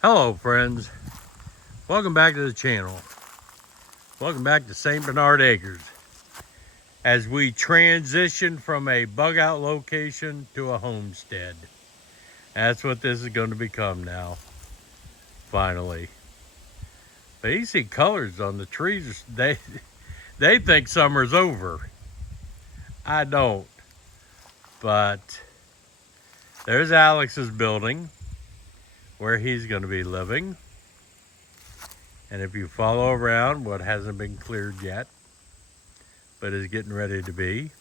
Hello friends, welcome back to the channel. Welcome back to St. Bernard Acres as we transition from a bug out location to a homestead. That's what this is going to become now, finally. But you see colors on the trees, they think summer's over. I don't, but there's Alex's building where he's going to be living. And if you follow around what hasn't been cleared yet, but is getting ready to be,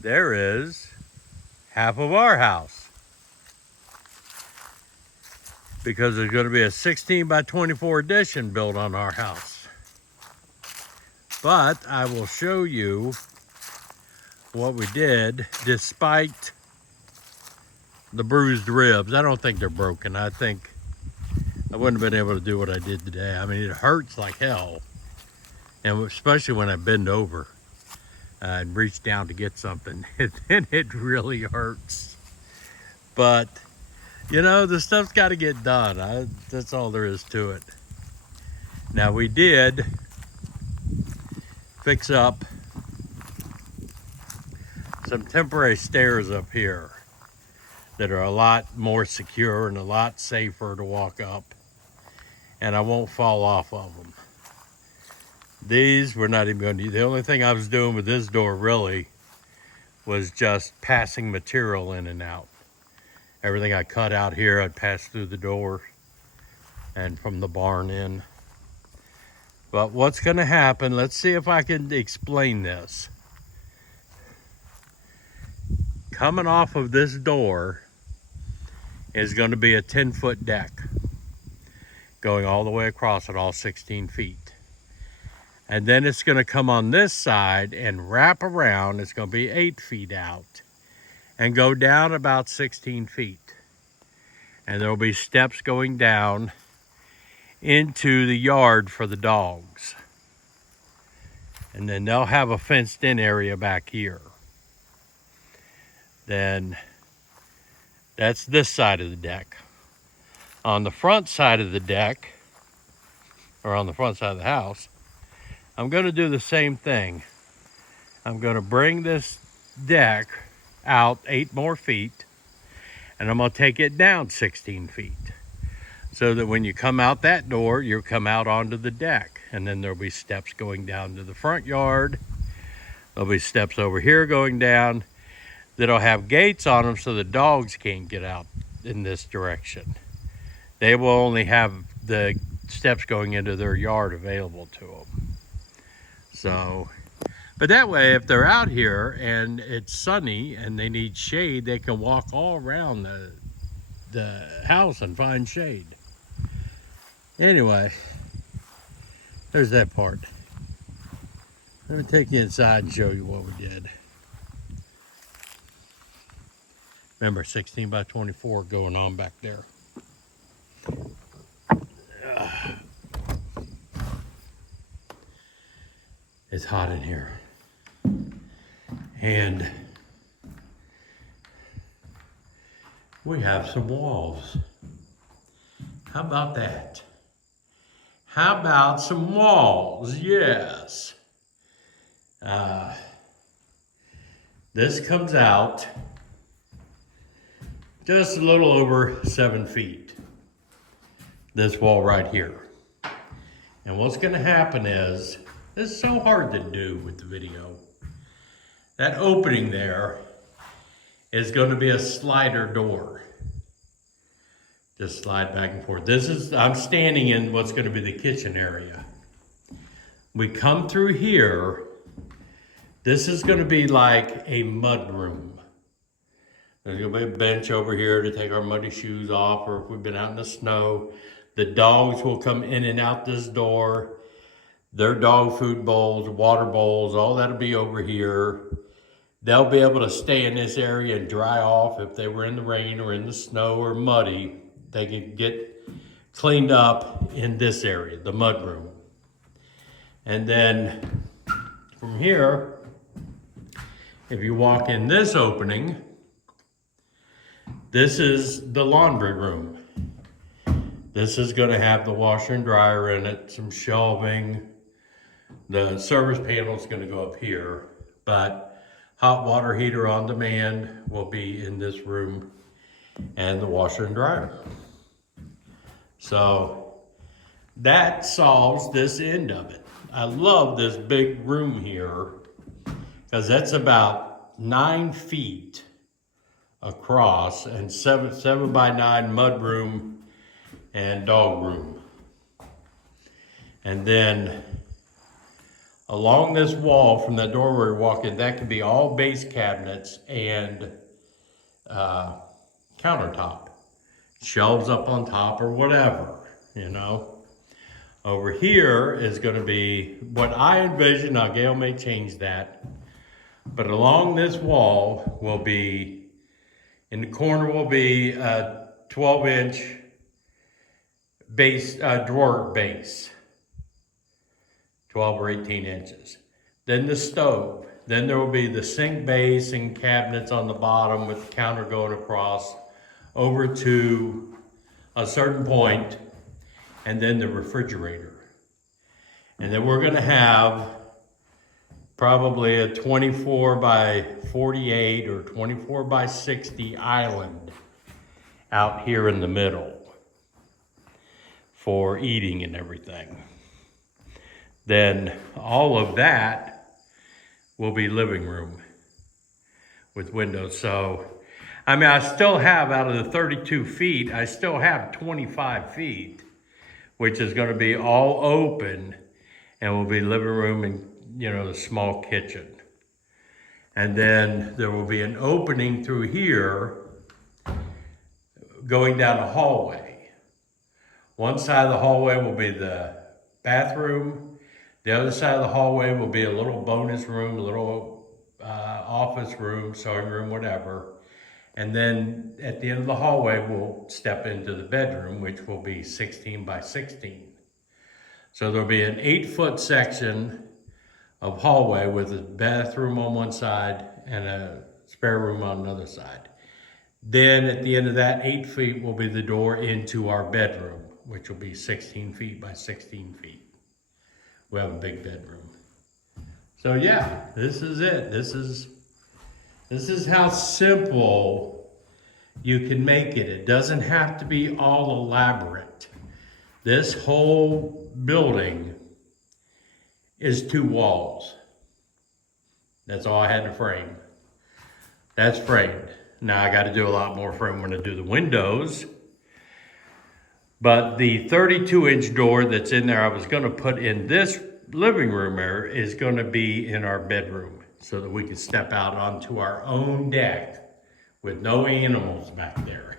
there is half of our house. Because there's going to be a 16 by 24 addition built on our house. But I will show you what we did despite the bruised ribs. I don't think they're broken. I think I wouldn't have been able to do what I did today. I mean, it hurts like hell. And especially when I bend over and reach down to get something, then it really hurts. But, you know, the stuff's got to get done. That's all there is to it. Now, we did fix up some temporary stairs up here that are a lot more secure and a lot safer to walk up, and I won't fall off of them. These we're not even going to use. The only thing I was doing with this door really was just passing material in and out. Everything I cut out here, I'd pass through the door and from the barn in. But what's going to happen, let's see if I can explain this. Coming off of this door is going to be a 10-foot deck going all the way across it, all 16 feet. And then it's going to come on this side and wrap around. It's going to be 8 feet out and go down about 16 feet. And there will be steps going down into the yard for the dogs. And then they'll have a fenced in area back here. Then that's this side of the deck. On the front side of the deck, or on the front side of the house, I'm going to do the same thing. I'm going to bring this deck out 8 more feet, and I'm going to take it down 16 feet. So that when you come out that door, you'll come out onto the deck. And then there'll be steps going down to the front yard. There'll be steps over here going down that'll have gates on them so the dogs can't get out in this direction. They will only have the steps going into their yard available to them. So, but that way, if they're out here and it's sunny and they need shade, they can walk all around the house and find shade. Anyway, there's that part. Let me take you inside and show you what we did. Remember, 16 by 24 going on back there. It's hot in here. And we have some walls. How about that? How about some walls? Yes. This comes out just a little over 7 feet. This wall right here. And what's going to happen is, this is so hard to do with the video. That opening there is going to be a slider door. Just slide back and forth. I'm standing in what's going to be the kitchen area. We come through here. This is going to be like a mud room. There's going to be a bench over here to take our muddy shoes off, or if we've been out in the snow. The dogs will come in and out this door. Their dog food bowls, water bowls, all that'll be over here. They'll be able to stay in this area and dry off if they were in the rain or in the snow or muddy. They can get cleaned up in this area, the mud room. And then from here, if you walk in this opening, this is the laundry room. This is gonna have the washer and dryer in it, some shelving. The service panel is gonna go up here, but hot water heater on demand will be in this room and the washer and dryer. So that solves this end of it. I love this big room here because that's about 9 feet across and seven by 9 mud room and dog room. And then along this wall from that door where you walk in, that could be all base cabinets and countertop, shelves up on top or whatever, you know. Over here is going to be what I envision. Now Gail may change that, but along this wall will be, in the corner will be a 12-inch base, drawer base, 12 or 18 inches. Then the stove. Then there will be the sink base and cabinets on the bottom with the counter going across over to a certain point, and then the refrigerator. And then we're gonna have probably a 24 by 48 or 24 by 60 island out here in the middle for eating and everything. Then all of that will be living room with windows. So, I mean, I still have, out of the 32 feet, I still have 25 feet, which is gonna be all open and will be living room and, you know, the small kitchen. And then there will be an opening through here going down a hallway. One side of the hallway will be the bathroom. The other side of the hallway will be a little bonus room, a little office room, sewing room, whatever. And then at the end of the hallway, we'll step into the bedroom, which will be 16 by 16. So there'll be an 8-foot section of hallway with a bathroom on one side and a spare room on another side. Then at the end of that 8 feet will be the door into our bedroom, which will be 16 feet by 16 feet. We have a big bedroom. So yeah, this is it. This is how simple you can make it. It doesn't have to be all elaborate. This whole building is 2 walls. That's all I had to frame. That's framed. Now I got to do a lot more framing when I do the windows. But the 32-inch door that's in there, I was going to put in this living room area, is going to be in our bedroom so that we can step out onto our own deck with no animals back there.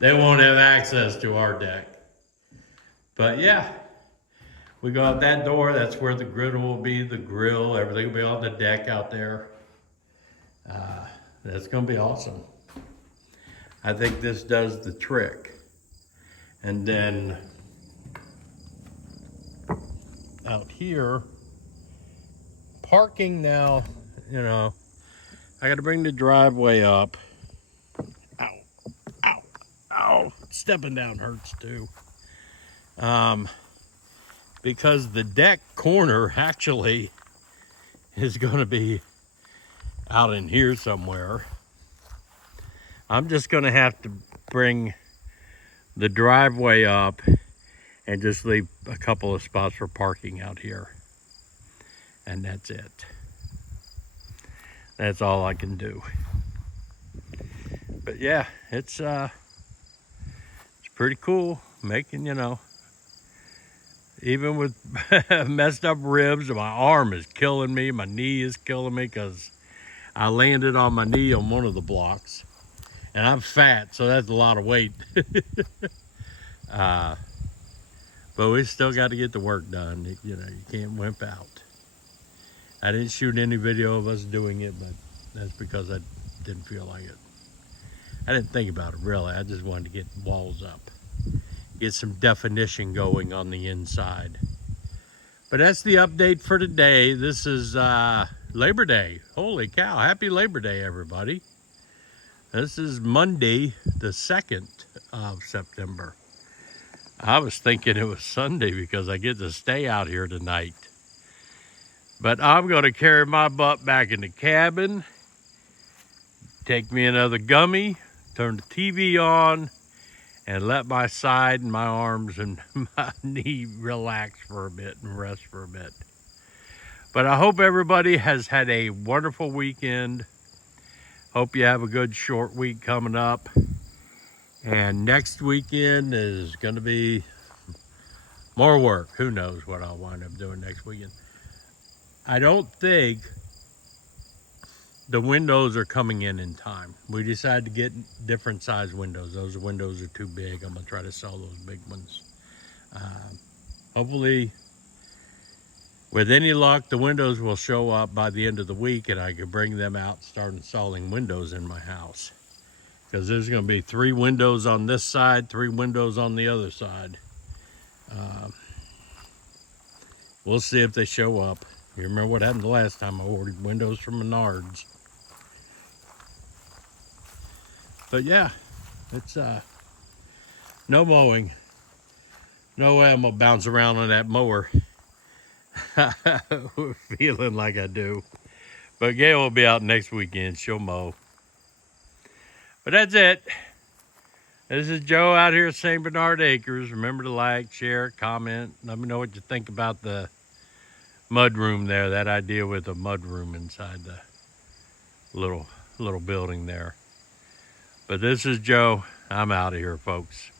They won't have access to our deck. But yeah, we go out that door. That's where the griddle will be, the grill, everything will be on the deck out there. That's going to be awesome. I think this does the trick. And then out here, parking now, you know, I got to bring the driveway up. Ow, ow, ow. Stepping down hurts too. Because the deck corner actually is going to be out in here somewhere. I'm just going to have to bring the driveway up and just leave a couple of spots for parking out here. And that's it. That's all I can do. But yeah, it's pretty cool making, you know, even with messed up ribs, and my arm is killing me, my knee is killing me because I landed on my knee on one of the blocks. And I'm fat, so that's a lot of weight. But we still got to get the work done. You know, you can't wimp out. I didn't shoot any video of us doing it, but that's because I didn't feel like it. I didn't think about it, really. I just wanted to get walls up. Get some definition going on the inside. But that's the update for today. This is Labor Day. Holy cow. Happy Labor Day, everybody. This is Monday, the 2nd of September. I was thinking it was Sunday because I get to stay out here tonight. But I'm going to carry my butt back in the cabin, take me another gummy, turn the TV on, and let my side and my arms and my knee relax for a bit and rest for a bit. But I hope everybody has had a wonderful weekend. Hope you have a good short week coming up. And next weekend is going to be more work. Who knows what I'll wind up doing next weekend. I don't think the windows are coming in time. We decided to get different size windows. Those windows are too big. I'm going to try to sell those big ones. Hopefully, with any luck, the windows will show up by the end of the week and I can bring them out and start installing windows in my house. Because there's going to be 3 windows on this side, 3 windows on the other side. We'll see if they show up. You remember what happened the last time I ordered windows from Menards. But yeah, it's no mowing. No way I'm gonna bounce around on that mower. Feeling like I do. But Gail will be out next weekend. She'll mow. But that's it. This is Joe out here at St. Bernard Acres. Remember to like, share, comment. Let me know what you think about the mud room there. That idea with a mud room inside the little building there. But this is Joe. I'm out of here, folks.